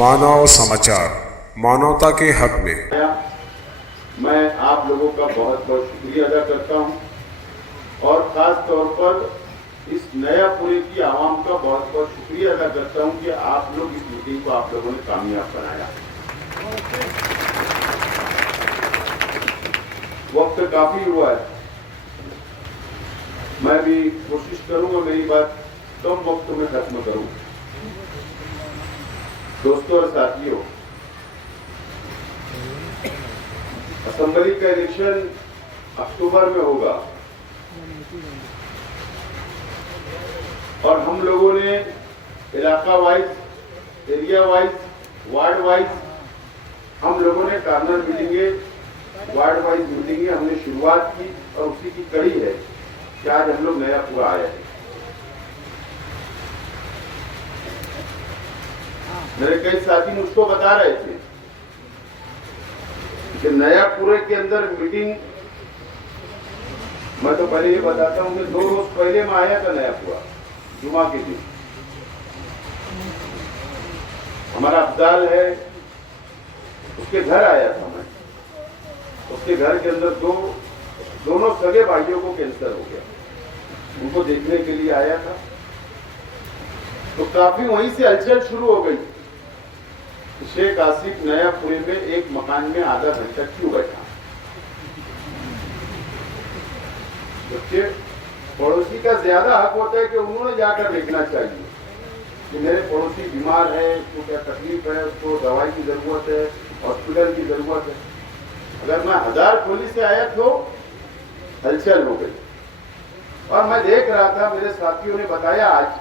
मानव समाचार, मानवता के हक में। मैं आप लोगों का बहुत बहुत शुक्रिया अदा करता हूं और खास तौर पर इस नयापुरे की आवाम का बहुत बहुत शुक्रिया अदा करता हूं कि आप लोग इस मीटिंग को आप लोगों ने कामयाब बनाया। वक्त काफी हुआ है, मैं भी कोशिश करूंगा मेरी बात कम वक्त में खत्म करूं। दोस्तों और साथियों, असेंबली का इलेक्शन अक्टूबर में होगा और हम लोगों ने इलाका wise, area wise, ward wise हम लोगों ने कार्नर मीटिंगें, वार्ड वाइज मीटिंगें हमने शुरुआत की और उसी की कड़ी है कि आज हम लोग नयापुरा आए हैं। मेरे कई साथी मुझको बता रहे थे कि नयापुरे के अंदर मीटिंग, मैं तो पहले ये बताता हूं कि 2 रोज पहले मैं आया था नयापुरा, जुमा के दिन। हमारा अब्दाल है, उसके घर आया था मैं। उसके घर के अंदर दोनों सगे भाइयों को कैंसर हो गया, उनको देखने के लिए आया था। तो काफी वहीं से हलचल शुरू हो गई। शेख आसिफ नयापुरे में एक मकान में आधा घंटा क्यों बैठा? क्योंकि पड़ोसी का ज्यादा हक होता है कि उन्होंने जाकर देखना चाहिए कि मेरे पड़ोसी बीमार है, उसको क्या तकलीफ है, उसको दवाई की जरूरत है, हॉस्पिटल की जरूरत है। अगर मैं 1000 खोली से आया तो हलचल हो गई। और मैं देख रहा था, मेरे साथियों ने बताया आज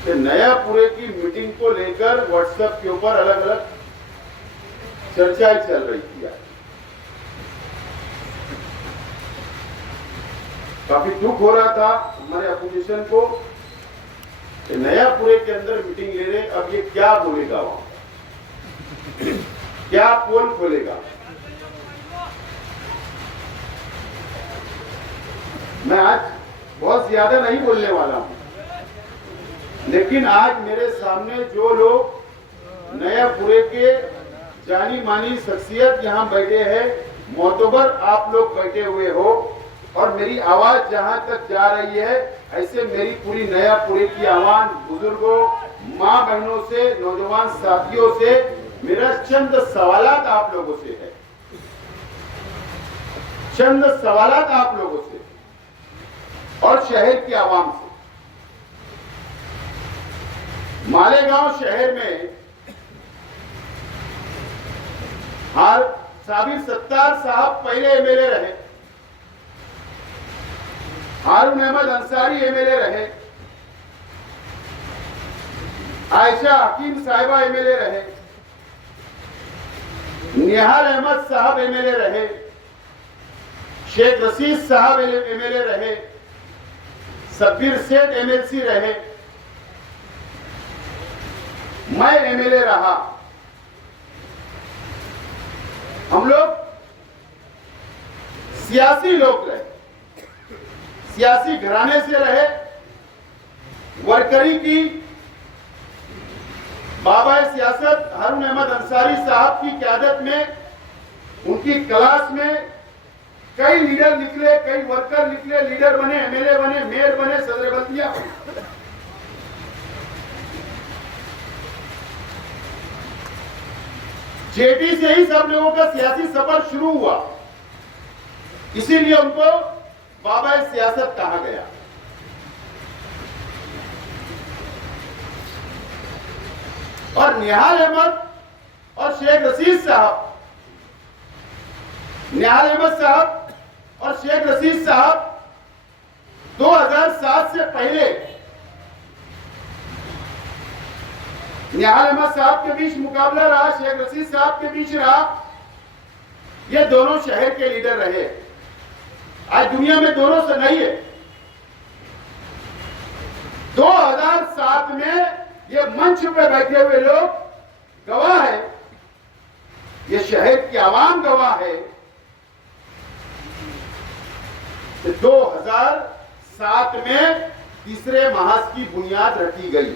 कि नयापुरे की मीटिंग को लेकर व्हाट्सएप के ऊपर अलग अलग चर्चाएं चल रही थी। आज काफी दुख हो रहा था हमारे अपोजिशन को कि नयापुरे के अंदर मीटिंग ले रहे, अब ये क्या बोलेगा, वहां क्या पोल खोलेगा। मैं आज बहुत ज्यादा नहीं बोलने वाला हूं, लेकिन आज मेरे सामने जो लोग नयापुरे के जानी मानी शख्सियत यहां बैठे हैं, मोतबर आप लोग बैठे हुए हो और मेरी आवाज जहां तक जा रही है, ऐसे मेरी पूरी नयापुरे की आवाम, बुजुर्गों, मां बहनों से, नौजवान साथियों से मेरा चंद सवालात आप लोगों से है, चंद सवालात आप लोगों से और शहर की आवाम से। मालेगांव शहर में साबिर सत्तार साहब पहले एमएलए रहे, हारून अहमद अंसारी एमएलए रहे, आयशा हकीम साहिबा एमएलए रहे, निहाल अहमद साहब एमएलए रहे, शेख रशीद साहब एमएलए रहे, सब्बीर सेठ एमएलसी रहे, मैं एमएलए रहा। हम लोग सियासी लोग रहे, सियासी घराने से रहे, वर्करी की बाबा सियासत हारून अहमद अंसारी साहब की क़यादत में, उनकी क्लास में कई लीडर निकले, कई वर्कर निकले, लीडर बने, एमएलए बने, मेयर बने, सदर बल्दिया बने। जेपी से ही सब लोगों का सियासी सफर शुरू हुआ, इसीलिए उनको बाबा सियासत कहा गया। और निहाल अहमद और शेख रशीद साहब, निहाल अहमद साहब और शेख रशीद साहब 2007 से पहले निहाल अहमद साहब के बीच मुकाबला रहा, शेख रशीद साहब के बीच रहा। ये दोनों शहर के लीडर रहे। आज दुनिया में दोनों से नहीं है। 2007 में ये मंच पे बैठे हुए लोग गवाह है, ये शहर की आवाम गवाह है कि 2007 में तीसरे महाज की बुनियाद रखी गई।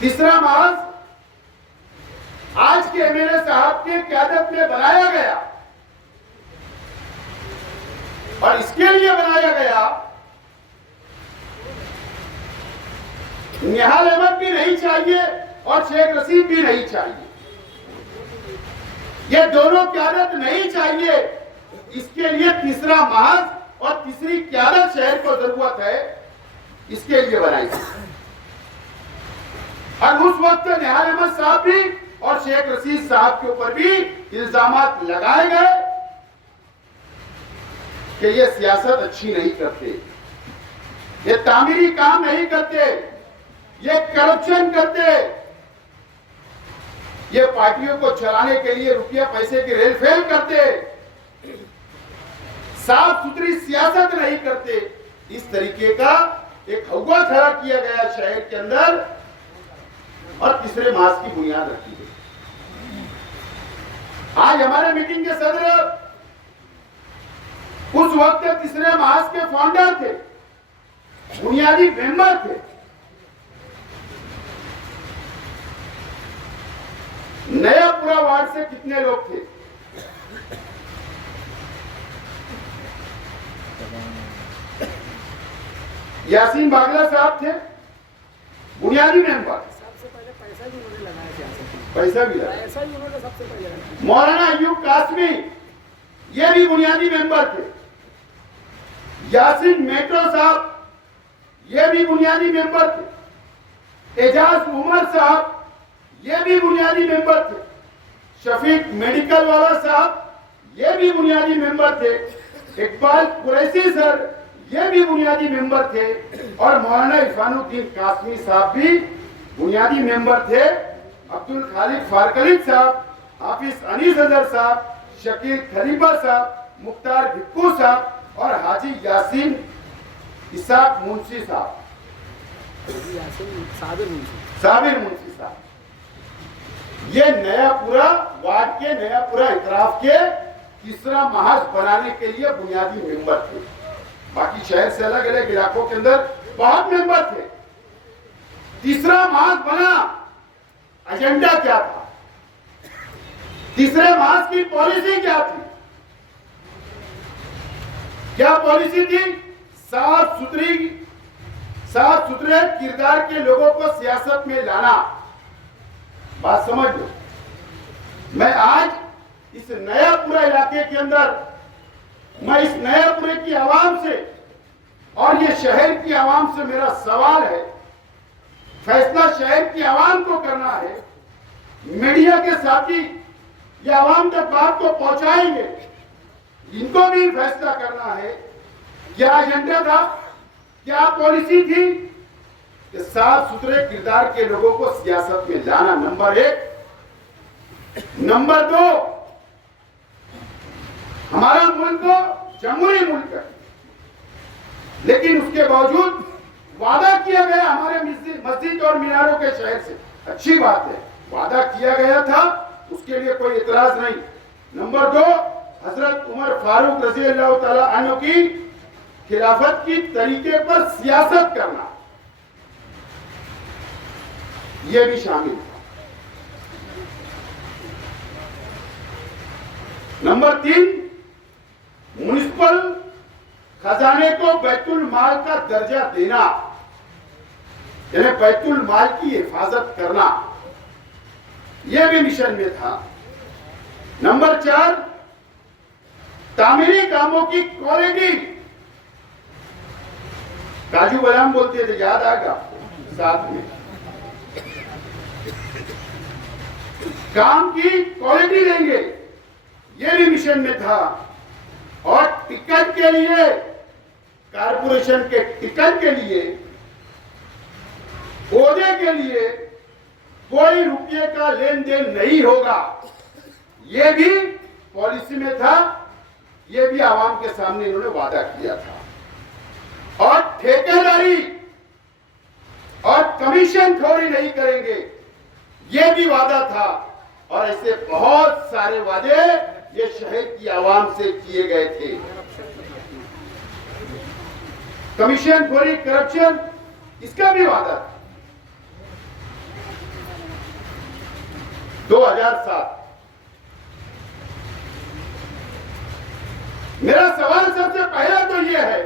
तीसरा महाज आज के एमएलए साहब के क्यादत में बनाया गया और इसके लिए बनाया गया निहाल अहमद भी नहीं चाहिए और शेख रशीद भी नहीं चाहिए। ये दोनों क्यादत नहीं चाहिए। इसके लिए तीसरा महाज और तीसरी क्यादत शहर को जरूरत है, इसके लिए बनाई थी। और उस वक्त निहाल अहमद साहब भी और शेख रशीद साहब के ऊपर भी इल्जामात लगाए गए कि ये सियासत अच्छी नहीं करते, ये तामीरी काम नहीं करते, ये करप्शन करते, ये पार्टियों को चलाने के लिए रुपया पैसे की रेलफेल करते, साफ सुथरी सियासत नहीं करते। इस तरीके का एक हवा खड़ा किया गया शहर के अंदर और तीसरे मास की बुनियाद रखी गई। आज हमारे मीटिंग के सदर उस वक्त तीसरे मास के फाउंडर थे, बुनियादी मेंबर थे। नया पूरा वार्ड से कितने लोग थे? यासीन बागला साहब थे, बुनियादी मेंबर। सबसे पहले पैसा भी उन्होंने लगाया सियासत में। पैसा भी लगाया। पैसा भी उन्होंने सबसे पहले लगाया। मौलाना अयूब कासमी ये भी बुनियादी मेंबर थे। यासीन मेट्रो साहब ये भी बुनियादी मेंबर थे। एजाज उमर साहब ये भी बुनियादी मेंबर थे। शफीक मेडिकल वाला साहब ये भी बुनियादी मेंबर थे। इकबाल कुरैशी सर ये भी बुनियादी मेंबर थे और मौलाना इरफानुद्दीन कासमी साहब भी बुनियादी मेंबर थे। अब्दुल खालिक फारकलीद साहब, हाफिज अनीस अजहर साहब, शकील खलीफा साहब, मुख्तार भिक्कू साहब और हाजी यासीन इसाक मुंशी साहब, साबिर मुंशी साहब, ये नया पूरा वार्ड के नया पूरा इतराफ के तीसरा महाज बनाने के लिए बुनियादी मेंबर थे। बाकी शहर से अलग अलग इलाकों के अंदर बहुत मेंबर थे। तीसरा महाज बना, एजेंडा क्या था? तीसरे महाज की पॉलिसी क्या थी? क्या पॉलिसी थी? साफ सुथरे किरदार के लोगों को सियासत में लाना। बात समझ लो। मैं आज इस नयापुरा इलाके के अंदर, मैं इस नयापुरे की आवाम से और ये शहर की आवाम से मेरा सवाल है, फैसला शहर की आवाम को करना है। मीडिया के साथी ये आवाम तक बात को पहुंचाएंगे, इनको भी फैसला करना है क्या एजेंडा था, क्या पॉलिसी थी कि साफ सुथरे किरदार के लोगों को सियासत में लाना, नंबर 1। नंबर 2, हमारा मुल्क जमहूरी मुल्क है, लेकिन उसके बावजूद वादा किया गया हमारे मस्जिद और मीनारों के शहर से, अच्छी बात है, वादा किया गया था, उसके लिए कोई इतराज नहीं। नंबर 2, हजरत उमर फारूक रज़ी अल्लाह ताला अन्हु की खिलाफत की तरीके पर सियासत करना, यह भी शामिल था। नंबर 3, म्युनिसिपल खजाने को बैतुल माल का दर्जा देना, यानी बैतुल माल की हिफाजत करना, यह भी मिशन में था। नंबर 4, तामीरी कामों की क्वालिटी, काजू बादाम बोलते थे, याद आएगा आपको, साथ में काम की क्वालिटी देंगे, यह भी मिशन में था। और टिकट के लिए, कारपोरेशन के टिकट के लिए, ओहदे के लिए कोई रुपये का लेन देन नहीं होगा, यह भी पॉलिसी में था, यह भी आवाम के सामने इन्होंने वादा किया था। और ठेकेदारी और कमीशन खोरी नहीं करेंगे, यह भी वादा था। और ऐसे बहुत सारे वादे ये शहर की आवाम से किए गए थे। कमीशन खोरी, करप्शन इसका भी वादा था। 2007 मेरा सवाल सबसे पहला तो यह है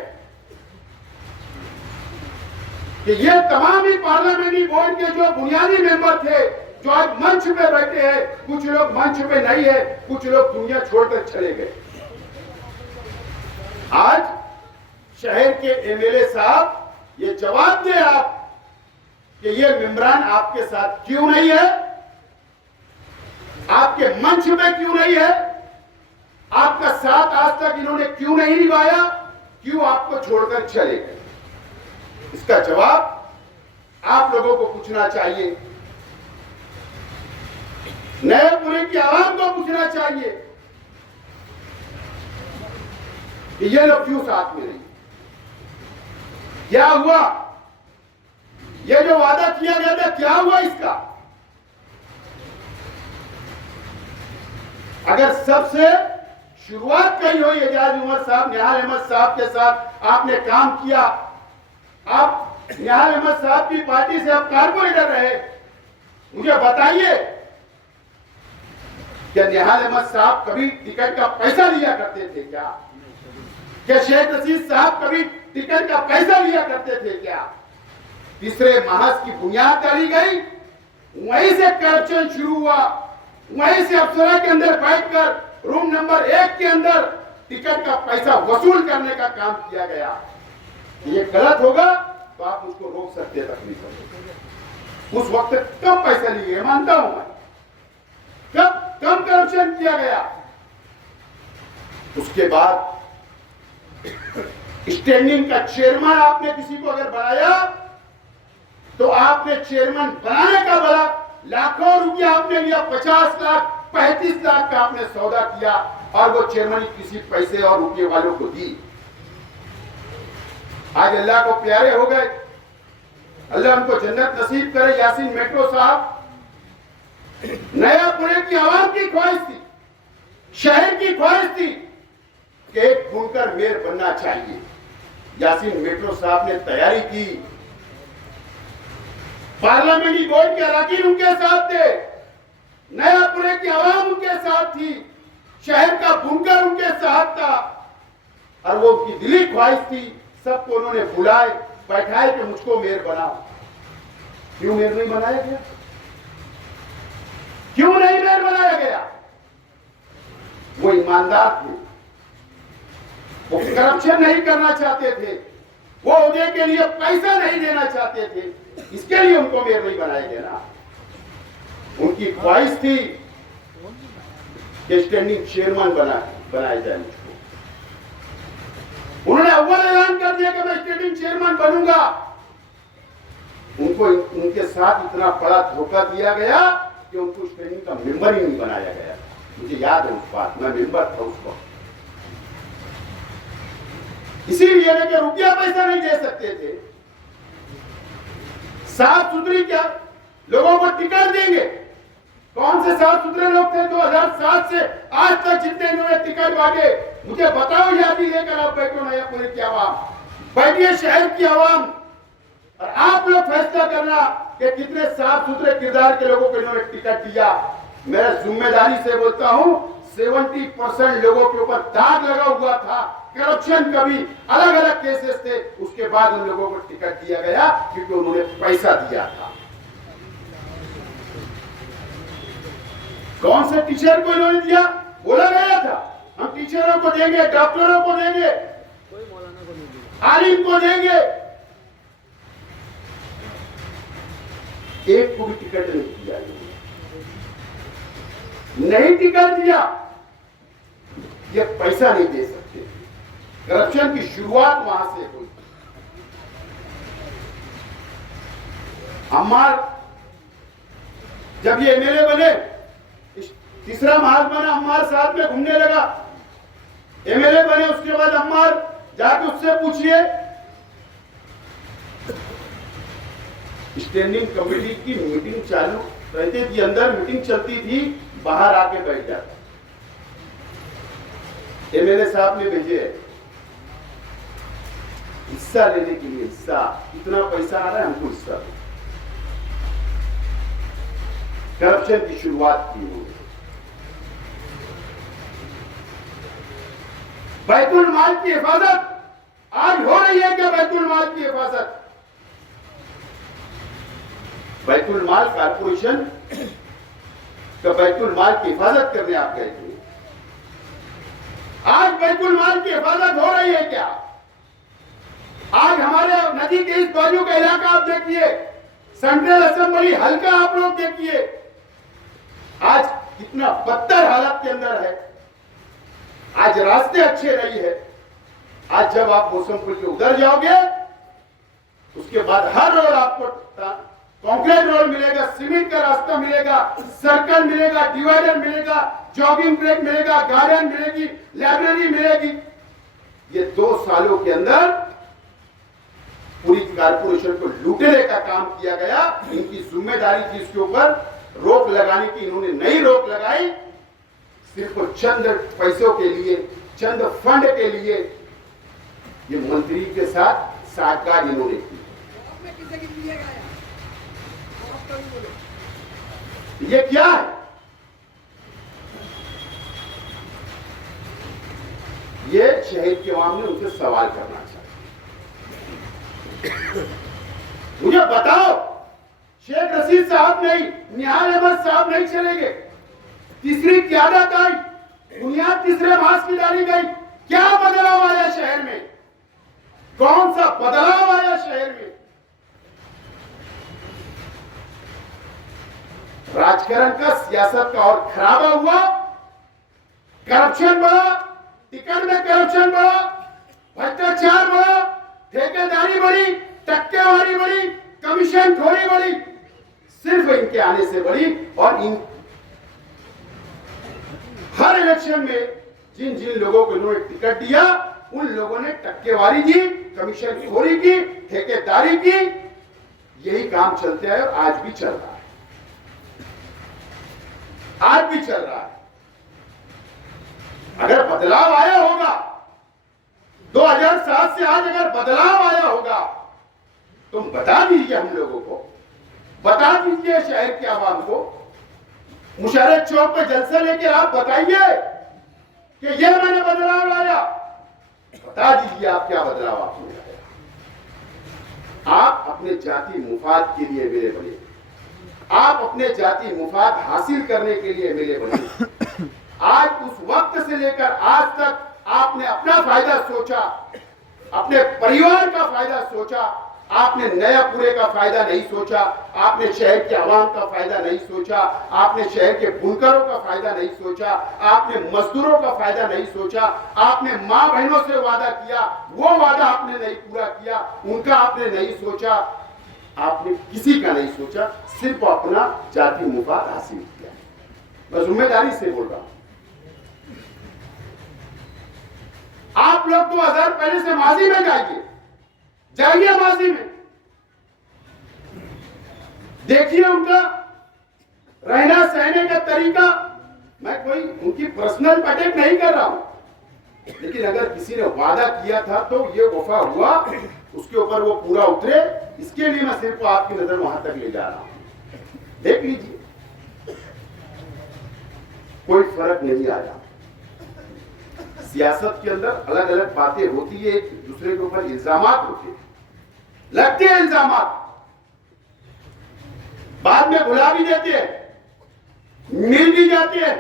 कि ये तमाम ही पार्लियामेंट्री बोर्ड के जो बुनियादी मेंबर थे, जो आज मंच पे बैठे हैं, कुछ लोग मंच पे नहीं है, कुछ लोग दुनिया छोड़कर चले गए। आज शहर के एमएलए साहब ये जवाब दें आप कि ये मेंबरान आपके साथ क्यों नहीं है, आपके मंच पे क्यों नहीं है, आपका साथ आज तक इन्होंने क्यों नहीं निभाया, क्यों आपको छोड़कर चले गए। इसका जवाब आप लोगों को पूछना चाहिए, नयापुरे की आवाम को पूछना चाहिए कि ये लोग क्यों साथ में नहीं। क्या हुआ, ये जो वादा किया गया था क्या हुआ इसका। अगर सबसे शुरुआत कही हो एजाज उमर साहब, निहाल अहमद साहब के साथ आपने काम किया, आप निहाल अहमद साहब की पार्टी से आप कारपोरेटर रहे, मुझे बताइए क्या निहाल अहमद साहब कभी टिकट का पैसा लिया करते थे क्या? क्या शेख रशीद साहब कभी टिकट का पैसा लिया करते थे क्या? तीसरे महाज की बुनियाद डाली गई, वहीं से करप्शन शुरू हुआ, वहीं से अफसरा के अंदर बैठकर रूम नंबर 1 के अंदर टिकट का पैसा वसूल करने का काम किया गया। ये गलत होगा तो आप उसको रोक सकते हैं तकलीफ। उस वक्त कम पैसा लिए मानता हूं मैं, कम करप्शन किया गया। उसके बाद स्टैंडिंग का चेयरमैन आपने किसी को अगर बनाया तो आपने चेयरमैन बनाने का बड़ा लाखों रुपया आपने लिया, 50 लाख 35 लाख का आपने सौदा किया और वो चेयरमैन किसी पैसे और रुपये वालों को दी। आज अल्लाह को प्यारे हो गए, अल्लाह उनको जन्नत नसीब करे। यासीन मेट्रो साहब, नयापुरे की आवाम की ख्वाहिश थी, शहर की ख्वाहिश थी कि एक बुनकर मेयर बनना चाहिए। यासीन मेट्रो साहब ने तैयारी की, पार्लियामेंट्री बोर्ड के अरकान उनके साथ थे, नयापुरे की आवाम उनके साथ थी, शहर का बुनकर उनके साथ था और वो उनकी दिली ख्वाहिश थी। सबको उन्होंने बुलाए, बैठाए कि मुझको मेयर बनाओ। क्यों मेयर नहीं बनाया गया? क्यों नहीं मेयर बनाया गया? वो ईमानदार थे, वो करप्शन नहीं करना चाहते थे, वो ओहदे के लिए पैसा नहीं देना चाहते थे, इसके लिए उनको मेयर नहीं बनाया गया ना। उनकी ख्वाहिश थी कि स्टैंडिंग चेयरमैन बनाया जाए मुझको। उन्होंने अव्वल ऐलान कर दिया कि मैं स्टैंडिंग चेयरमैन बनूंगा। उनको उनके साथ इतना बड़ा धोखा दिया गया कि उनको स्टैंडिंग का मेंबर ही नहीं बनाया गया। मुझे याद है उस बात, मैं मेंबर था उस वक्त। इसीलिए कि रुपया पैसा नहीं दे सकते थे। साफ सुथरी क्या लोगों को टिकट देंगे? कौन से साफ सुथरे लोग थे 2007 से आज तक जितने इन्होंने टिकट बांटे? मुझे बताओ, यादी लेकर आप बैठो, नयापुरे की आवाम बैठिए, शहर की आवाम, और आप लोग फैसला करना कि कितने साफ सुथरे किरदार के लोगों को इन्होंने टिकट दिया। मैं जिम्मेदारी से बोलता हूं, 70% लोगों के ऊपर दाग लगा हुआ था, करप्शन का भी अलग अलग केसेस थे। उसके बाद उन लोगों को टिकट दिया गया क्योंकि उन्होंने पैसा दिया था। कौन से टीचर को इन्होंने दिया? बोला गया था हम टीचरों को देंगे, डॉक्टरों को देंगे, कोई मौलाना को नहीं दिया, आलिम को देंगे। एक को भी टिकट नहीं दिया, नहीं टिकट दिया। ये पैसा नहीं दे सकते। करप्शन की शुरुआत वहां से हुई। अम्मार जब ये एमएलए बने, तीसरा महाज बना, अम्मार साथ में घूमने लगा। एमएलए बने, उसके बाद अम्मार जाके उससे पूछिए, स्टैंडिंग कमेटी की मीटिंग चालू रहती थी, अंदर मीटिंग चलती थी, बाहर आके बैठ जाता। एमएलए साहब ने भेजे हिस्सा लेने के लिए हिस्सा, इतना पैसा आ रहा है हमको हिस्सा दो। करप्शन की शुरुआत की उन्होंने। बैतुल माल की हिफाजत आज हो रही है क्या? बैतुल माल की हिफाजत, बैतुल माल कारपोरेशन का बैतुल माल की हिफाजत करने आप गए थे। आज बैतुल माल की हिफाजत हो रही है क्या? आज हमारे नदी के इस बाजू का इलाका आप देखिए, सेंट्रल असेंबली हल्का आप लोग देखिए, आज कितना बदतर हालत के अंदर है। आज रास्ते अच्छे नहीं है। आज जब आप मौसमपुर के उधर जाओगे, उसके बाद हर रोड आपको कंक्रीट रोड मिलेगा, सीमेंट का रास्ता मिलेगा, सर्कल मिलेगा, डिवाइडर मिलेगा, जॉगिंग ट्रैक मिलेगा, गार्डन मिलेगी, लाइब्रेरी मिलेगी। ये 2 सालों के अंदर पूरी कारपोरेशन को लूटने का काम किया गया। इनकी जिम्मेदारी थी इसके ऊपर रोक लगाने की, इन्होंने नई रोक लगाई। सिर्फ चंद पैसों के लिए, चंद फंड के लिए ये मंत्री के साथ साझेदारी इन्होंने की। ये क्या है? ये शहीद के अवाम ने उनसे सवाल करना चाहिए। मुझे बताओ, शेख रशीद साहब नहीं, निहाल अहमद साहब नहीं चलेंगे, तीसरी क्यादत आई, बुनियाद तीसरे मास की डाली गई, क्या बदलाव आया शहर में? कौन सा बदलाव आया शहर में? राजकारण का, सियासत का और खराबा हुआ, करप्शन बढ़ा, टिकट में करप्शन बढ़ा, भ्रष्टाचार बढ़ा, ठेकेदारी बढ़ी, टक्केवारी बढ़ी, कमीशन थोड़ी बढ़ी, सिर्फ इनके आने से बढ़ी। और इन हर इलेक्शन में जिन जिन लोगों को इन्होंने टिकट दिया, उन लोगों ने टक्केवारी की, कमीशन खोरी की, ठेकेदारी की। यही काम चलते हैं और आज भी चल रहा है, आज भी चल रहा है। अगर बदलाव आया होगा 2007 से आज, अगर बदलाव आया होगा, तुम बता दीजिए हम लोगों को, बता दीजिए शहर के आवाम को। मुशर्रफ चौक पे जलसा लेके आप बताइए कि ये मैंने बदलाव लाया। बता दीजिए आप क्या बदलाव आपने लाया। आप अपने जाति मुफाद के लिए मिले बने, आप अपने जाति मुफाद हासिल करने के लिए मिले बने। आज उस वक्त से लेकर आज तक आपने अपना फायदा सोचा, अपने परिवार का फायदा सोचा, आपने नयापुरे का फायदा नहीं सोचा, आपने शहर के आवाम का फायदा नहीं सोचा, आपने शहर के बुनकरों का फायदा नहीं सोचा, आपने मजदूरों का फायदा नहीं सोचा, आपने मां बहनों से वादा किया, वो वादा आपने नहीं पूरा किया, उनका आपने नहीं सोचा, आपने किसी का नहीं सोचा, सिर्फ अपना जाति मुफाद हासिल किया। मैं जिम्मेदारी से बोल रहा हूं। आप लोग 2000 पहले से माजी में जाइए माजी में, देखिए उनका रहना सहने का तरीका। मैं कोई उनकी पर्सनल अटैक नहीं कर रहा हूं, लेकिन अगर किसी ने वादा किया था तो ये वफा हुआ, उसके ऊपर वो पूरा उतरे, इसके लिए मैं सिर्फ आपकी नजर वहां तक ले जा रहा हूं। देख लीजिए, कोई फर्क नहीं आया। सियासत के अंदर अलग अलग बातें होती है, एक दूसरे के ऊपर इल्जामात होते हैं, लगते हैं इल्जामात, बाद में भुला भी देते हैं, मिल भी जाते हैं।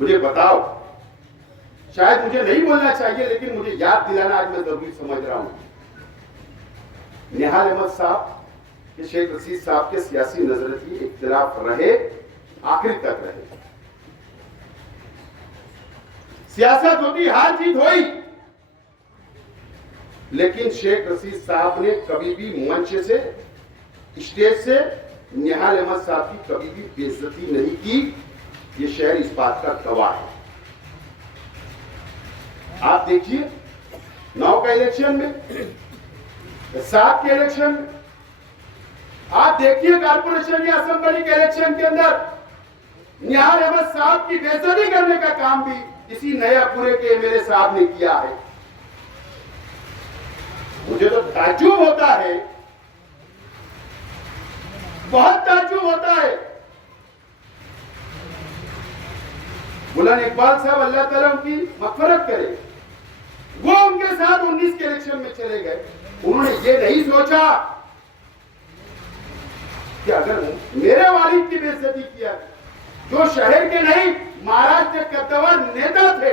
मुझे बताओ, शायद मुझे नहीं बोलना चाहिए, लेकिन मुझे याद दिलाना आज मैं जरूरी समझ रहा हूं। निहाल अहमद साहब के शेख रशीद साहब के सियासी नजरिए इख्तिलाफ रहे, आखिर तक रहे। सियासत होती, हार जीत हुई, लेकिन शेख रशीद साहब ने कभी भी मंच से, स्टेज से निहाल अहमद साहब की कभी भी बेइज्जती नहीं की। ये शहर इस बात का गवाह है। आप देखिए 9 का इलेक्शन में, 7 के इलेक्शन में, आप देखिए कारपोरेशन या असेंबली के इलेक्शन के अंदर निहाल अहमद साहब की बेइज्जती करने का काम भी इसी नयापुरे के एमएलए साहब ने किया है। मुझे तो ताज्जुब होता है, बहुत ताज्जुब होता है। बुलंद इकबाल साहब अल्लाह ताला उनकी मग़फ़िरत करे, वो उनके साथ 19 के इलेक्शन में चले गए। उन्होंने ये नहीं सोचा कि अगर मेरे वालिद की बेइज्जती किया, जो शहर के नहीं महाराष्ट्र के कद्दावर नेता थे,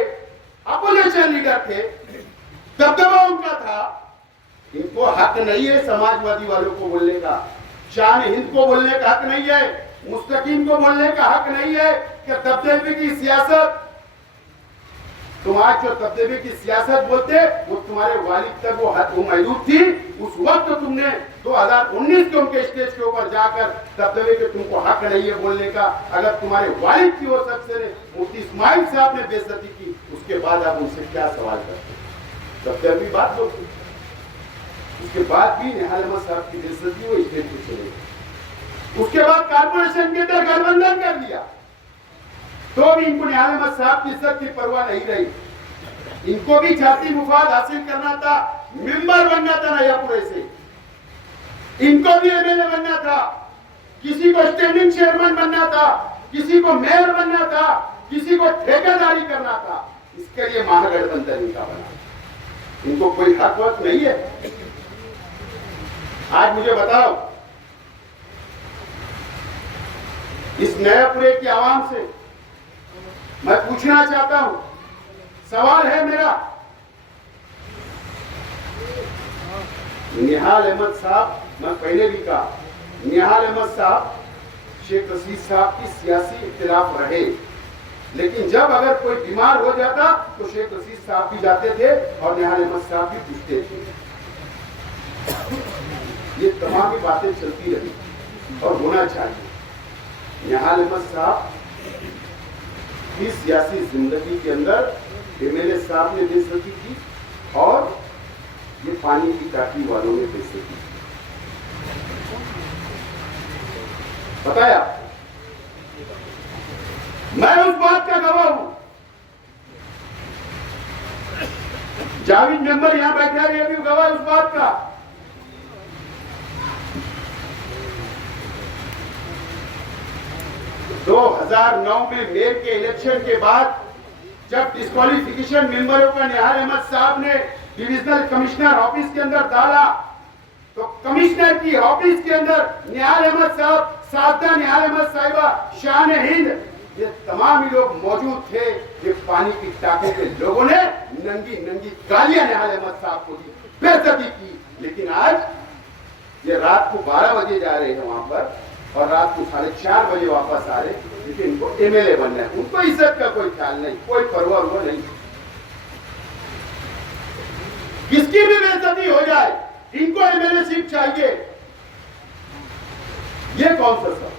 अपोजिशन लीडर थे, दबदबा उनका था, इनको हक नहीं है समाजवादी वालों को बोलने का, शान हिंद को बोलने का हक नहीं है, मुस्तकीम को बोलने का हक नहीं है कि दबदबे की सियासत। तुम आज जो दबदबे की सियासत बोलते, वो तुम्हारे वालिद तक वो मौजूद थी। उस वक्त तुमने 2019 के उनके स्टेज के ऊपर जाकर दबदबे के तुमको हक नहीं है बोलने का। अगर तुम्हारे वालिद की वो शख्स ने मुफ्ती इस्माइल साहब ने बेइज्जती की, उसके बाद आप उनसे क्या सवाल करते? दबदबे बात बोलते, उसके बाद भी निहाल अहमद साहब की बेइज्जती वो स्टेज पे चले गए। उसके बाद कारपोरेशन के अंदर गठबंधन कर दिया, तो भी इनको निहाल अहमद साहब की इज्जत की परवाह नहीं रही। इनको भी जाती मुफाद हासिल करना था, मेंबर बनना था नयापुरे से, इनको भी एमएलए बनना था, किसी को स्टैंडिंग चेयरमैन बनना था, किसी को मेयर बनना था, किसी को ठेकेदारी करना था। इसके लिए महागठबंधन इनका बना। इनको कोई हक वक्त नहीं है। आज मुझे बताओ, इस नयापुरे की आवाम से मैं पूछना चाहता हूं, सवाल है मेरा, निहाल अहमद साहब, मैं पहले भी कहा, निहाल अहमद साहब शेख रशीद साहब की सियासी इख्तिलाफ रहे, लेकिन जब अगर कोई बीमार हो जाता तो शेख रशीद साहब भी जाते थे और निहाल अहमद साहब भी पूछते थे। ये तमाम ही बातें चलती रही और होना चाहिए। निहाल अहमद साहब की सियासी जिंदगी के अंदर एमएलए साहब ने बेइज्जती की और ये पानी की टाकी वालों ने बेइज्जती की। बताया, मैं उस बात का गवाह हूं। जावेद मेंबर यहां बैठा है, ये भी गवाह है उस बात का। तो 2009 में मेयर के इलेक्शन के बाद जब डिस्क्वालिफिकेशन मेंबरों का निहाल अहमद साहब ने डिविजनल कमिश्नर ऑफिस के अंदर डाला, तो कमिश्नर की ऑफिस के अंदर निहाल अहमद साहब, सादा निहाल अहमद साहिबा, शान हिंद, ये तमाम ही लोग मौजूद थे। ये पानी की टाकी के लोगों ने नंगी नंगी गालियां निहाल अहमद साहब को दी, बेइज्जती की। लेकिन आज ये रात को 12 बजे जा रहे हैं वहां पर और रात को 4:30 बजे वापस आ रहे, क्योंकि इनको एमएलए बनना है। उनको इज्जत का कोई ख्याल नहीं, कोई परवाह हुआ नहीं। किसकी भी बेइज्जती हो जाए, इनको एमएलए सीट चाहिए। ये कौन सा सब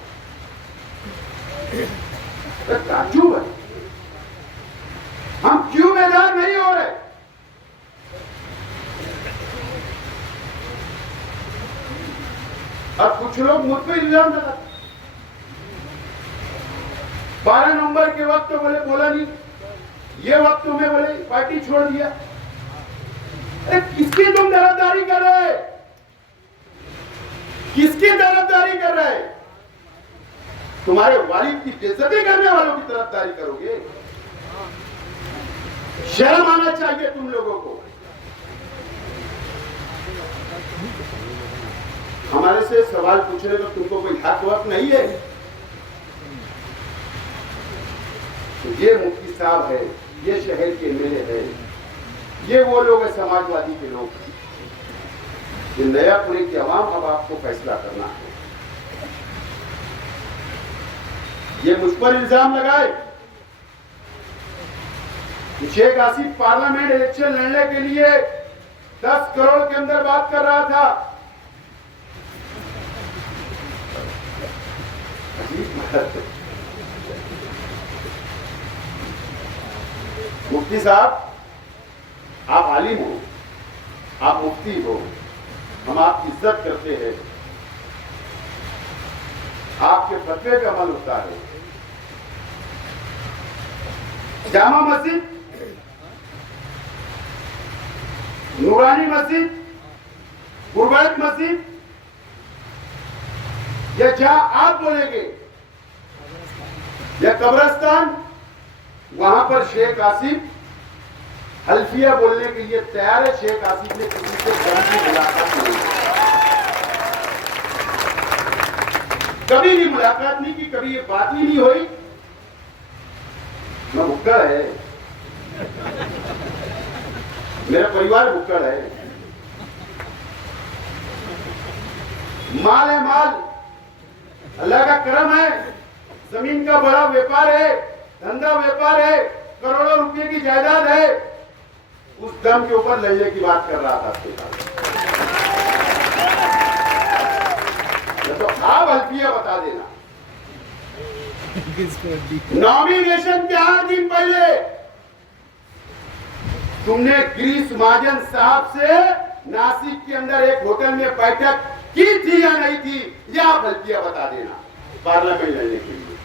ताज्जुब है। हम क्यों बेदार नहीं हो रहे? अब कुछ लोग मुझ पर इल्जाम लगाते, 12 नवंबर के वक्त तो बोले बोला नहीं, ये वक्त तुम्हें बोले पार्टी छोड़ दिया। अरे किसकी तुम तरफदारी कर रहे? किसकी तरफदारी कर रहे? तुम्हारे वालिद की बेइज्जती करने वालों की तरफदारी करोगे? शर्म आना चाहिए तुम लोगों को। हमारे से सवाल पूछने का तुमको कोई हक वक्त नहीं है। तो ये मुफ्ती साहब है, ये शहर के एमएलए है, ये वो लोग है समाजवादी के लोग, ये नयापुरे की आवाम अब आपको फैसला करना है। ये मुझ पर इल्जाम लगाए कि शेख आसिफ पार्लियामेंट इलेक्शन लड़ने के लिए 10 करोड़ के अंदर बात कर रहा था। मुफ्ती साहब, आप आलिम हो, आप मुफ्ती हो, हम आपकी इज्जत करते हैं, आपके फतवे पे अमल होता है। जामा मस्जिद, नूरानी मस्जिद, अवैध मस्जिद, या जहां आप बोलेंगे या कब्रस्तान, वहां पर शेख आसिफ हल्फिया बोलने के लिए तैयार है। शेख आसिफ ने किसी से कभी भी मुलाकात नहीं की, कभी भी मुलाकात नहीं की, कभी ये बात ही नहीं हुई। मैं भुक्कड़ है, मेरा परिवार भुक्कड़ है। माल है माल, अल्लाह का करम है, जमीन का बड़ा व्यापार है, धंधा व्यापार है, करोड़ों रुपए की जायदाद है। उस दम के ऊपर लेने की बात कर रहा था आपके साथ। तो आप हल्फिया बता देना। नॉमिनेशन के 8 दिन पहले तुमने गिरीश महाजन साहब से नासिक के अंदर एक होटल में बैठक की थी या नहीं थी, यह आप हल्फिया बता देना पार्लियामेंट लड़ने के लिए।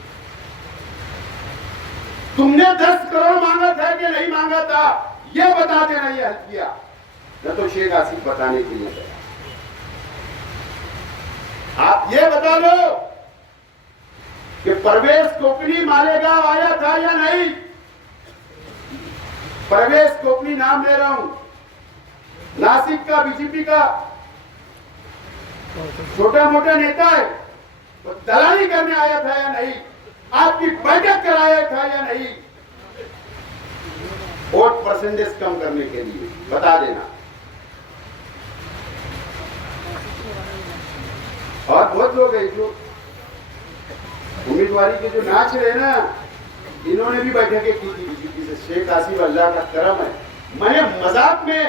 तुमने 10 करोड़ मांगा था कि नहीं मांगा था, यह बता देना ये हल्फिया। न तो शेख आसिफ बताने के लिए गया। आप ये बता दो कि परवेज कोकनी मालेगांव आया था या नहीं। परवेज कोकनी नाम ले रहा हूं, नासिक का बीजेपी का छोटा मोटा नेता है, वो दलाली करने आया था या नहीं, आपकी बैठक कराया था या नहीं, वोट परसेंटेज कम करने के लिए बता देना। और बहुत लोग हैं जो उम्मीदवारी के जो नाच रहे ना, इन्होंने भी बैठकें की थी बीजेपी से। शेख आसिफ अल्लाह का करम है, मैंने मजाक में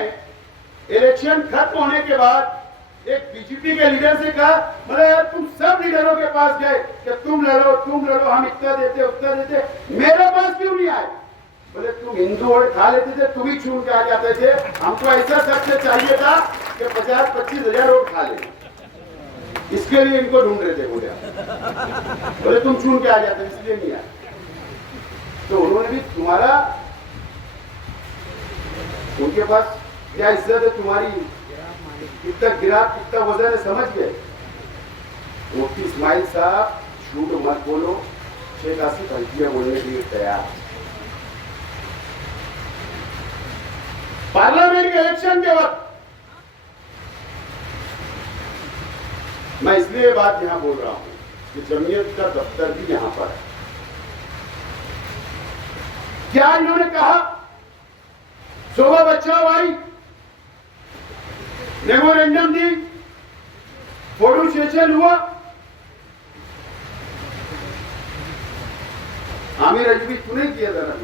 इलेक्शन खत्म होने के बाद एक बीजेपी के लीडर से कहा, बोले यार तुम सब लीडरों के पास गए कि तुम लड़ो, हम इतना देते उतना देते, मेरे पास क्यों नहीं आए? बोले तुम हिंदू वोट खा लेते थे, तुम ही छूट के आ जाते थे, हमको ऐसा शख्स चाहिए था कि 50-25 हजार वोट खा ले, इसके लिए इनको ढूंढ रहे थे। बोले तुम छूट के आ जाते, इसलिए नहीं आए। तो उन्होंने भी तुम्हारा, उनके पास क्या इज्जत है तुम्हारी, कितना गिरा कितना वजन है, समझ गए। मुफ्ती इस्माइल साहब झूठ मत बोलो, शेख आसिफ हल्फिया बोलने के लिए तैयार। पार्लियामेंट के इलेक्शन के वक्त मैं इसलिए बात यहां बोल रहा हूं कि जमीयत का दफ्तर भी यहां पर है। क्या इन्होंने कहा शोभा बच्चाओ आई, मेमोरेंडम दी, फोटो सेशन हुआ, आमिर अजमी तूने किया था ना।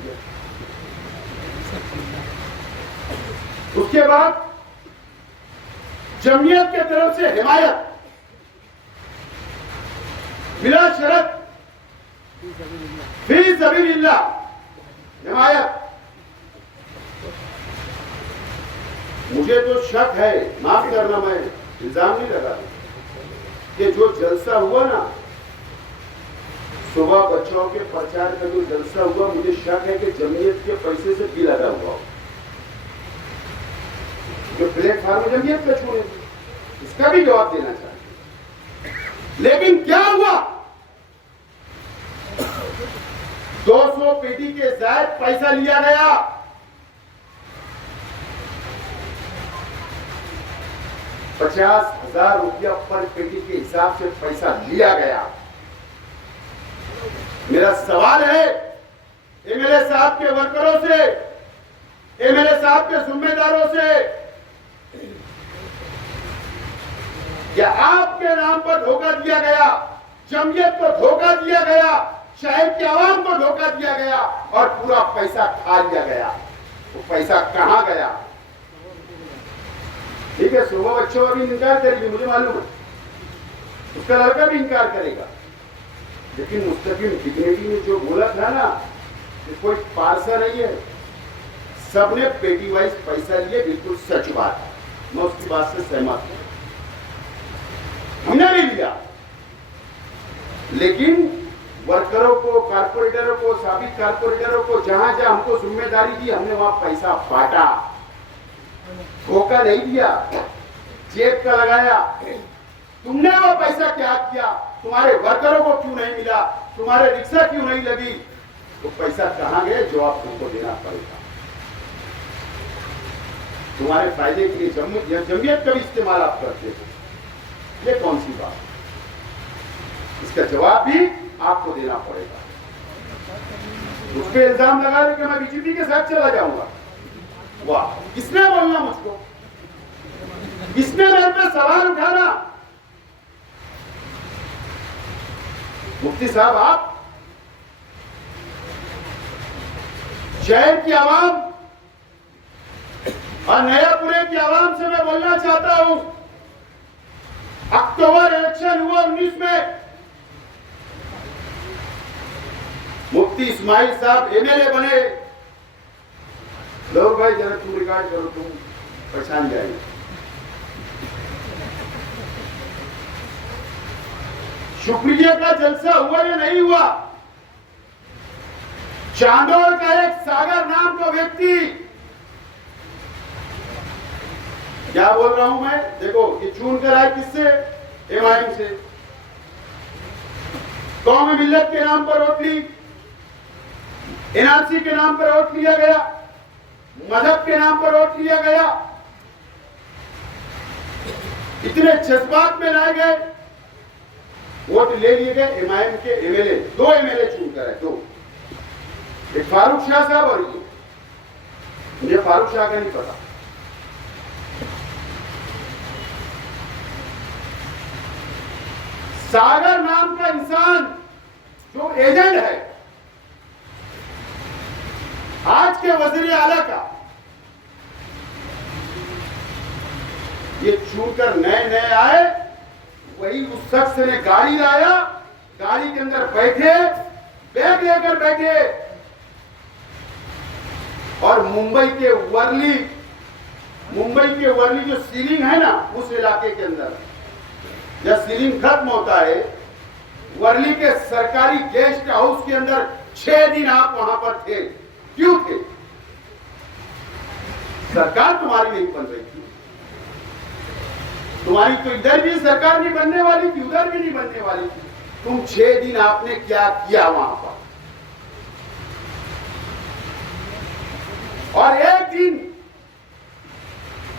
उसके बाद जमीयत के तरफ से हिमायत बिला शर्त फी सबीलिल्लाह हिमायत। मुझे तो शक है, माफ करना मैं इल्जाम नहीं लगा, कि जो जलसा हुआ ना सुबह बच्चों के प्रचार का जो जलसा हुआ, मुझे शक है कि जमीयत के पैसे से बिल अदा हुआ, जो प्लेटफॉर्म जमीयत का छोड़े, इसका भी जवाब देना चाहिए। लेकिन क्या हुआ, 200 पेटी के जायद पैसा लिया गया। 50,000 रुपया पर पेटी के हिसाब से पैसा लिया गया। मेरा सवाल है एमएलए साहब के वर्करों से, एमएलए साहब के जिम्मेदारों से, क्या आपके नाम पर धोखा दिया गया, जमीयत को धोखा दिया गया, शहर के आवाम को धोखा दिया गया और पूरा पैसा खा लिया गया? वो पैसा कहां गया? ठीक है, सुबह बच्चों अभी इनकार करेगी, मुझे मालूम है, उसका लड़का भी इनकार करेगा, लेकिन मुस्तकिम डिग्निटी में जो बोला था ना कि कोई पारसा नहीं है, सबने पेटी वाइज पैसा लिए, बिल्कुल सच बात है, मैं उसकी बात से सहमत हूं। हमने नहीं लिया, लेकिन वर्करों को, कारपोरेटरों को, साबिक कारपोरेटरों को जहां जहां हमको जिम्मेदारी दी, हमने वहां पैसा बांटा, धोखा नहीं दिया, जेब का लगाया, तुमने वो पैसा क्या किया, तुम्हारे वर्करों को क्यों नहीं मिला, तुम्हारे रिक्शा क्यों नहीं लगी, तो पैसा कहां गए, जवाब तुमको देना पड़ेगा। तुम्हारे फायदे के लिए जमयत का भी इस्तेमाल आप करते हो, ये कौन सी बात, इसका जवाब भी आपको देना पड़ेगा। उस पे इल्जाम लगा रहे कि मैं बीजेपी के साथ चला जाऊंगा, वाह, किसने बोलना मुझको, किसने मेरे पे सवाल उठाना। मुफ्ती साहब, आप शहर की आवाम और नयापुरे की आवाम से मैं बोलना चाहता हूं, अक्टूबर इलेक्शन हुआ 19 में, मुफ्ती इस्माइल साहब एमएलए बने, लोग भाई जरा तुम रिकॉर्ड करो, तुम पहचान जाएंगे। शुक्रिया का जलसा हुआ या नहीं हुआ, चांदोर का एक सागर नाम का व्यक्ति, क्या बोल रहा हूं मैं, देखो ये चुन कर आए किससे, एमआईएम से, कौमी मिल्लत के नाम पर वोट ली, एनआरसी के नाम पर वोट लिया गया, मजहब के नाम पर वोट लिया गया, इतने जज्बात में लाए गए, वोट ले लिए गए। एमआईएम के एमएलए, 2 एमएलए चुनकर है, 2, एक फारूक शाह साहब और ये, मुझे फारूक शाह का नहीं पता। सागर नाम का इंसान जो एजेंट है आज के वज़ीर आला का, ये चुनकर नए नए आए, वही उस शख्स ने गाड़ी लाया, गाड़ी के अंदर बैठे, बैग लेकर बैठे और मुंबई के वर्ली जो सीलिंग है ना, उस इलाके के अंदर जब सीलिंग खत्म होता है, वर्ली के सरकारी गेस्ट हाउस के अंदर 6 दिन आप वहां पर थे, क्यों थे, सरकार तुम्हारी नहीं बन रही थी, तुम्हारी तो इधर भी सरकार नहीं बनने वाली थी, उधर भी नहीं बनने वाली थी, तुम 6 दिन आपने क्या किया वहां पर, और एक दिन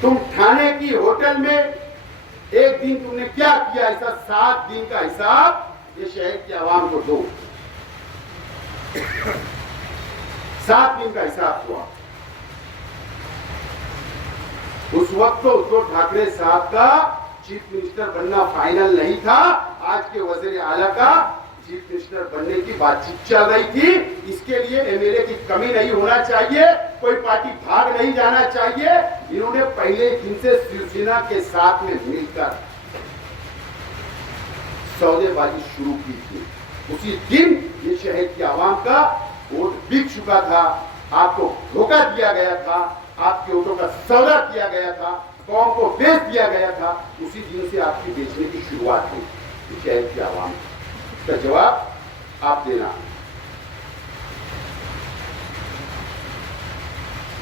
तुम थाने की होटल में, एक दिन तुमने क्या किया, ऐसा 7 दिन का हिसाब ये शहर की आवाम को दो। 7 दिन का हिसाब हुआ। उस वक्त तो उद्धव ठाकरे साहब का चीफ मिनिस्टर बनना फाइनल नहीं था, आज के वज़ीर आला का चीफ मिनिस्टर बनने की बातचीत चल रही थी। इसके लिए एमएलए की कमी नहीं होना चाहिए, कोई पार्टी भाग नहीं जाना चाहिए। इन्होंने पहले दिन से शिवसेना के साथ में मिलकर सौदेबाजी शुरू की थी। उसी दिन ये शहर की आवाम का वोट बिक चुका था, आपको धोखा दिया गया था, आपके वोटों का सौदा किया गया था, कौम को बेच दिया गया था। उसी दिन से आपकी बेचने की शुरुआत हुई शहर की आवाम। इसका जवाब आप देना।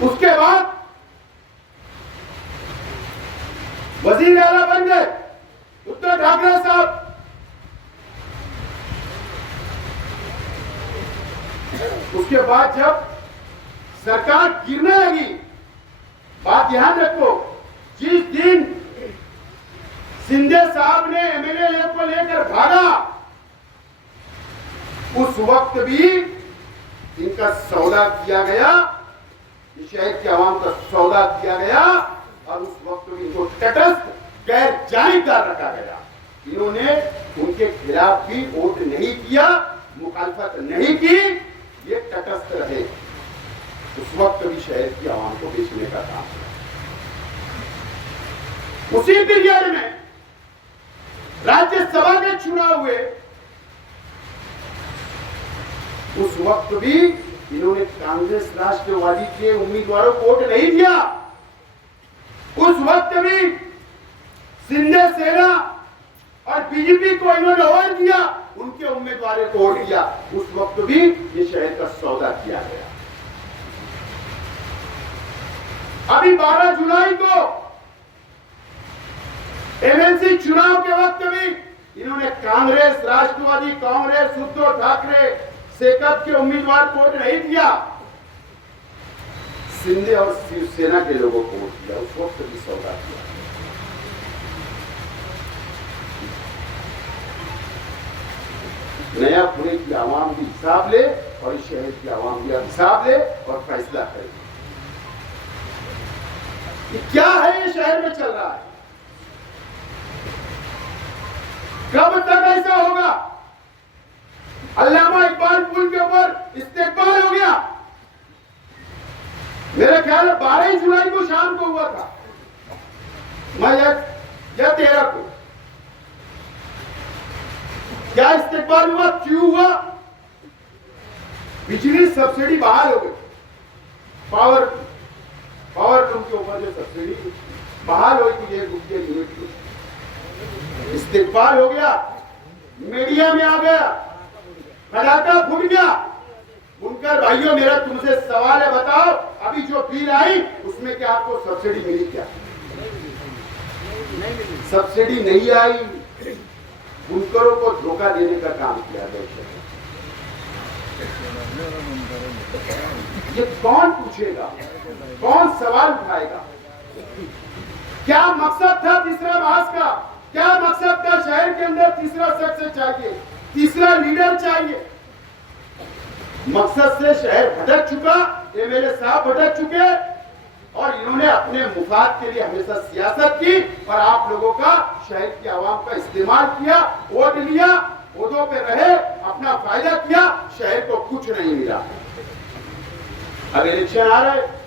उसके बाद वजीर आला बन गए उद्धव ठाकरे साहब। उसके बाद जब सरकार गिरने लगी, बात ध्यान रखो, जिस दिन सिंधे साहब ने एमएलए को लेकर भागा, उस वक्त भी इनका सौदा किया गया, शहर की आवाम का सौदा किया गया, और उस वक्त भी इनको तटस्थ गैर जानिबदार रखा गया। इन्होंने उनके खिलाफ भी वोट नहीं किया, मुखालफत नहीं की, ये तटस्थ रहे। उस वक्त भी शहर की आवाम को बेचने का काम किया। उसी पीरियड में राज्यसभा के चुनाव हुए, उस वक्त भी इन्होंने कांग्रेस राष्ट्रवादी के उम्मीदवारों को वोट नहीं दिया। उस वक्त भी सिंधे सेना और बीजेपी को इन्होंने वोट दिया, उनके उम्मीदवारों को वोट दिया। उस वक्त भी ये शहर का सौदा किया गया। अभी 12 जुलाई को एमएलसी चुनाव के वक्त भी इन्होंने कांग्रेस, राष्ट्रवादी कांग्रेस, उद्धव ठाकरे, सेकअप के उम्मीदवार को वोट नहीं दिया, शिंदे और शिवसेना के लोगों को वोट दिया। उस वक्त भी सौदा किया। नया पुणे की आवाम भी हिसाब ले और इस शहर की आवाम भी हिसाब ले और फैसला करे कि क्या है ये शहर में चल रहा है, कब तक ऐसा होगा। अल्लामा इकबाल पुल के ऊपर इस्तेकबाल हो गया, मेरे ख्याल में 12 जुलाई को शाम को हुआ था, मैं या 13 को। क्या इस्तेकबाल हुआ, क्यों हुआ? बिजली सब्सिडी बहाल हो गई, पावर लूम के ऊपर जो सब्सिडी बहाल हुई थी 1 रुपये यूनिट की, इस्तेकबाल हो गया, मीडिया में आ गया, पटाखा फूट गया। बुनकर भाइयों, मेरा तुमसे सवाल है, बताओ अभी जो बिल आई उसमें क्या आपको सब्सिडी मिली? क्या सब्सिडी नहीं आई। बुनकरों को धोखा देने का काम किया गया। ये कौन पूछेगा, कौन सवाल उठाएगा? क्या मकसद था तीसरा मास का? क्या मकसद था शहर के अंदर तीसरा शख्स चाहिए, तीसरा लीडर चाहिए? मकसद से शहर भटक चुका, एमएलए साहब भटक चुके और इन्होंने अपने मुफाद के लिए हमेशा सियासत की और आप लोगों का, शहर की आवाम का इस्तेमाल किया, वोट लिया, ओहदों पे रहे, अपना फायदा किया, शहर को कुछ नहीं मिला। अब इलेक्शन आ रहा है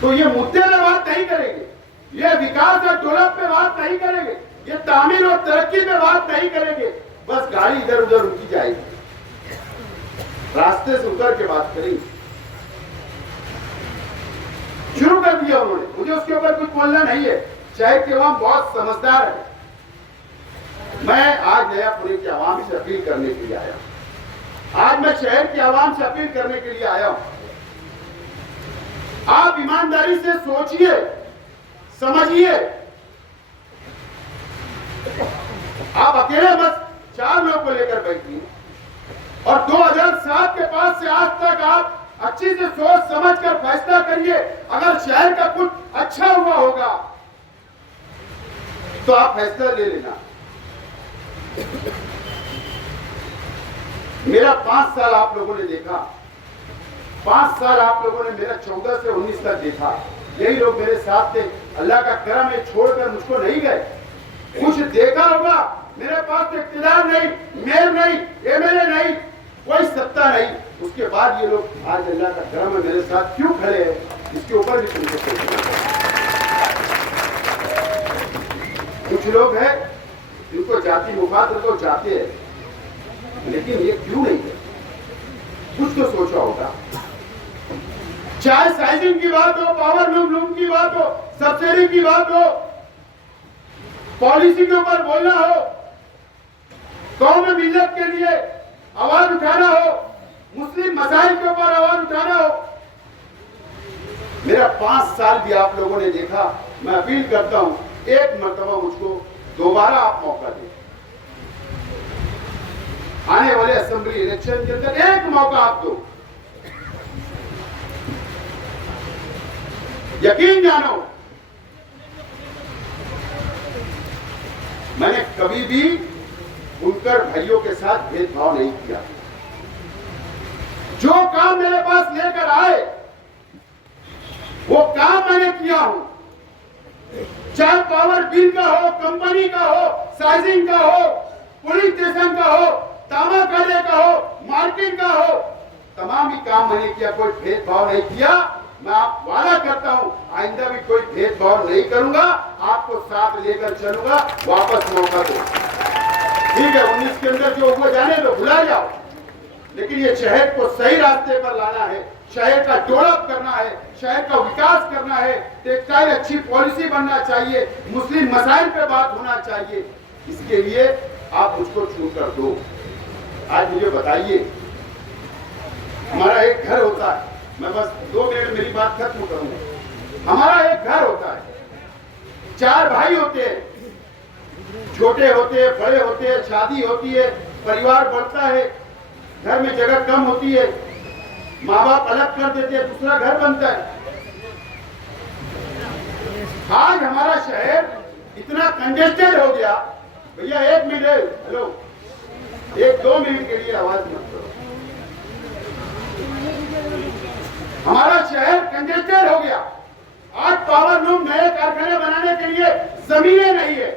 तो ये मुद्दे पे बात नहीं करेंगे, ये विकास और डेवलप पे बात नहीं करेंगे, ये तामीर और तरक्की पे बात नहीं करेंगे, बस गाड़ी इधर उधर रुकी जाएगी, रास्ते से उतर के बात करेंगे। शुरू कर दिया उन्होंने, मुझे उसके ऊपर कुछ बोलना नहीं है, शहर के आवाम बहुत समझदार है। मैं आज नया पुणे की आवाम से अपील करने के लिए आया हूं, आज मैं शहर की आवाम से अपील करने के लिए आया हूं। आप ईमानदारी से सोचिए, समझिए, आप अकेले बस 4 लोगों को लेकर बैठिए और 2007 के बाद से आज तक आप अच्छी से सोच समझ कर फैसला करिए। अगर शहर का कुछ अच्छा हुआ होगा तो आप फैसला ले लेना। मेरा 5 साल आप लोगों ने देखा, 5 साल आप लोगों ने मेरा 14 से 19 तक देखा, यही लोग मेरे साथ थे। अल्लाह का करम है, छोड़कर मुझको नहीं गए। कुछ देखा होगा, मेरे पास इख्तियार नहीं, मेयर नहीं, एमएलए नहीं, कोई सत्ता नहीं, उसके बाद ये लोग आज अल्लाह का करम है मेरे साथ क्यों खड़े हैं, इसके ऊपर भी तुमको सोचना। कुछ लोग हैं जिनको जाति मुफाद तो चाहते हैं, लेकिन ये क्यों नहीं है, कुछ तो सोचा होगा। चाहे साइजिंग की बात हो, पावर लूम की बात हो, सब्सिडी की बात हो, पॉलिसी के ऊपर बोलना हो, कौम मिल्लत के लिए आवाज उठाना हो, मुस्लिम मसाइल के ऊपर आवाज उठाना हो। मेरा 5 साल भी आप लोगों ने देखा। मैं अपील करता हूं, एक मर्तबा मुझको दोबारा आप मौका दें, आने वाले असेंबली इलेक्शन के अंदर एक मौका आप दो। यकीन जानो, मैंने कभी भी बुनकर भाइयों के साथ भेदभाव नहीं किया। जो काम मेरे पास लेकर आए वो काम मैंने किया हूं, चाहे पावर बिल का हो, कंपनी का हो, साइजिंग का हो, पुलिस स्टेशन का हो, तामा काले का हो, मार्केट का हो, तमाम ही काम मैंने किया, कोई भेदभाव नहीं किया। मैं आप वादा करता हूं आइंदा भी कोई भेदभाव नहीं करूंगा, आपको साथ लेकर चलूंगा। वापस मौका दो, ठीक है, 19 के अंदर जो हुआ जाने दो, भुला जाओ, लेकिन ये शहर को सही रास्ते पर लाना है, शहर का डेवलप करना है, शहर का विकास करना है, टेक्सटाइल अच्छी पॉलिसी बनना चाहिए, मुस्लिम मसाइल पे बात होना चाहिए। इसके लिए आप मुझको चुन कर दो। आज मुझे बताइए, हमारा एक घर होता है, मैं बस 2 मिनट मेरी बात खत्म करूंगा। हमारा एक घर होता है, 4 भाई होते हैं, छोटे होते हैं, बड़े होते हैं, शादी होती है, परिवार बढ़ता है, घर में जगह कम होती है, माँ बाप अलग कर देते हैं, दूसरा घर बनता है। आज हमारा शहर इतना कंजेस्टेड हो गया। भैया 1 मिनट, हेलो, 1-2 मिनट के लिए आवाज मत करो। हमारा शहर कंजेस्टेड हो गया। आज पावर लूम, नए कारखाने बनाने के लिए जमीनें नहीं है।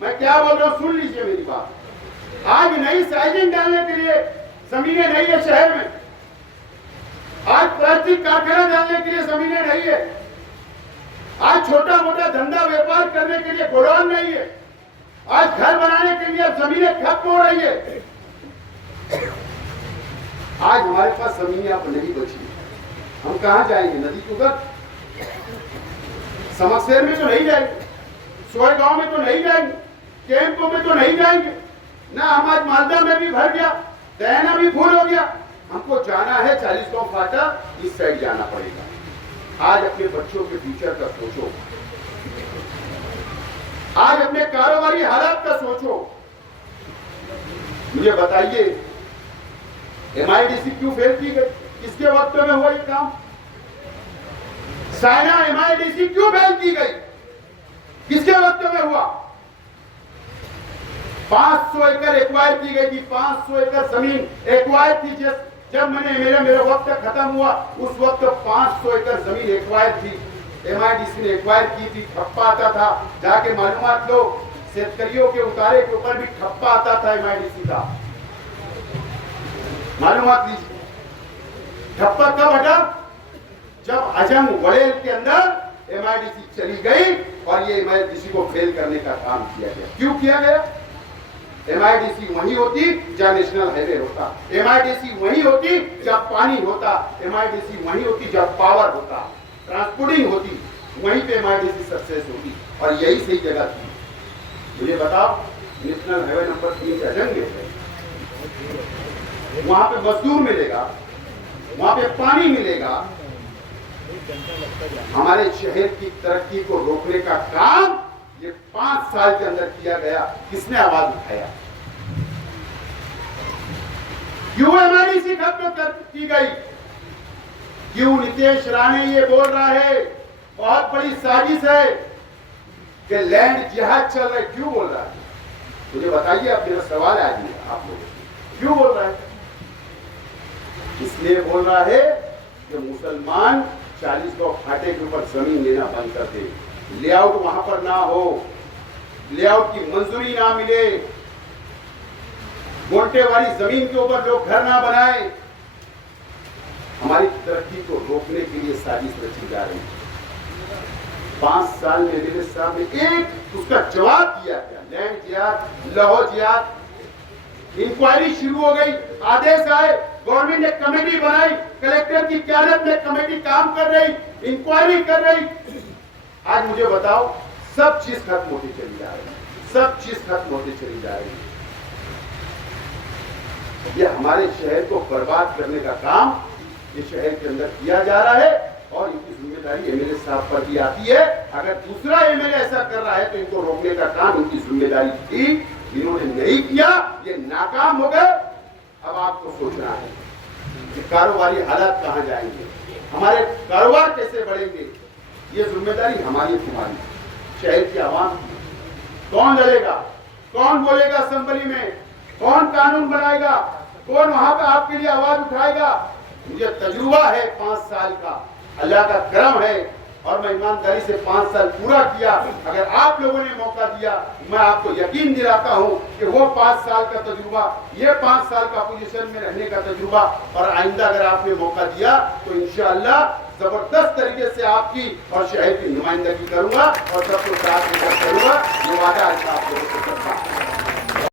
मैं क्या बोल रहा हूं, सुन लीजिए मेरी बात। आज नई साइजिंग डालने के लिए जमीनें नहीं है शहर में। आज प्लास्टिक कारखाना डालने के लिए जमीनें नहीं है। आज छोटा मोटा धंधा व्यापार करने के लिए गोडाउन नहीं है। आज घर बनाने के लिए जमीनें खत्म हो रही है। आज हमारे पास जमीनें अब नहीं बची। हम कहां जाएंगे? नदी के उधर, समकसेर में तो नहीं जाएंगे, सोयगांव में तो नहीं जाएंगे, कैंपों में तो नहीं जाएंगे ना। हम आज मालदा में भी भर गया, दयाना भी फुल हो गया। हमको जाना है 40 गांव फाटा, इस साइड जाना पड़ेगा। आज अपने बच्चों के फ्यूचर का सोचो। आज अपने कारोबारी हालात का सोचो। मुझे बताइए, MIDC क्यों फेल की गई? किसके वक्त में हुआ ये काम? साइना MIDC क्यों फेल की गई? किसके वक्त में हुआ? 500 एकड़ एक्वायर की गई थी। 500 एकड़ जमीन एक्वायर थी। जब मेरा वक्त खत्म हुआ, उस वक्त 500 एकड़ जमीन एक्वायर थी। MIDC ने एक्वायर की थी। ठप्पा आता था, जाके मालूमात लो, शेतकरियों के उतारे के ऊपर भी ठप्पा आता था MIDC का। मालूमात लीजिए। ठप्पा कब हटा? जब अजम वड़ेल के अंदर MIDC चली गई और ये MIDC को फेल करने का काम किया गया। क्यों किया गया? MIDC वही होती जहाँ नेशनल हाईवे होता। MIDC वही होती जहाँ पानी होता। MIDC वही होती जहाँ पावर होता, ट्रांसपोर्टिंग होती। वहीं पे MIDC सक्सेस होती और यही सही जगह थी। मुझे बताओ, नेशनल हाईवे नंबर 3 पे अजंगे है, वहां पे मजदूर मिलेगा, वहां पे पानी मिलेगा। हमारे शहर की तरक्की को रोकने का काम ये 5 साल के अंदर किया गया। किसने आवाज उठाया? क्यों MIDC खत्म की गई? क्यों नीतीश राणे ये बोल रहा है बहुत बड़ी साजिश है कि लैंड जिहाद चल रहा है? क्यों बोल रहा है? मुझे बताइए। अब मेरा सवाल है आज आप लोगों से, क्यों बोल रहा है? इसलिए बोल रहा है कि मुसलमान 40 गांव फाटे के ऊपर जमीन लेना बंद कर दे, लेआउट वहां पर ना हो, लेआउट की मंजूरी ना मिले, गोंटे वाली जमीन के ऊपर लोग घर ना बनाए। हमारी तरक्की को रोकने के लिए साजिश रची जा रही है। 5 साल में मेरे साहब ने एक उसका जवाब दिया क्या? लैंड जिहाद, लहो जिहाद। इंक्वायरी शुरू हो गई, आदेश आए, गवर्नमेंट ने कमेटी बनाई, कलेक्टर की क्यादत में कमेटी काम कर रही, इंक्वायरी कर रही। आज मुझे बताओ, सब चीज खत्म होती चली जा रही है, सब चीज खत्म होती चली जा रही है। ये हमारे शहर को बर्बाद करने का काम ये शहर के अंदर किया जा रहा है और इनकी जिम्मेदारी MLA साहब पर भी आती है। अगर दूसरा MLA ऐसा कर रहा है तो इनको रोकने का काम इनकी जिम्मेदारी थी, इन्होंने नहीं किया, ये नाकाम हो गए। अब आपको सोचना है कि कारोबारी हालात कहां जाएंगे, हमारे कारोबार कैसे बढ़ेंगे। ये जिम्मेदारी हमारी तुम्हारी, शहर की आवाम की। कौन लड़ेगा, कौन बोलेगा असेंबली में, कौन कानून बनाएगा, कौन वहां पर आपके लिए आवाज उठाएगा। मुझे तजुर्बा है 5 साल का, अल्लाह का करम है और मैं ईमानदारी से 5 साल पूरा किया। अगर आप लोगों ने मौका दिया, मैं आपको यकीन दिलाता हूं कि वो 5 साल का तजुर्बा, ये 5 साल का पोजीशन में रहने का तजुर्बा और आइंदा अगर आपने मौका दिया तो इंशाअल्लाह जबरदस्त तरीके से आपकी और शहर की नुमाइंदगी करूंगा और सबको साथ लेकर करूंगा। ये वादा आज आप लोगों से करता हूं।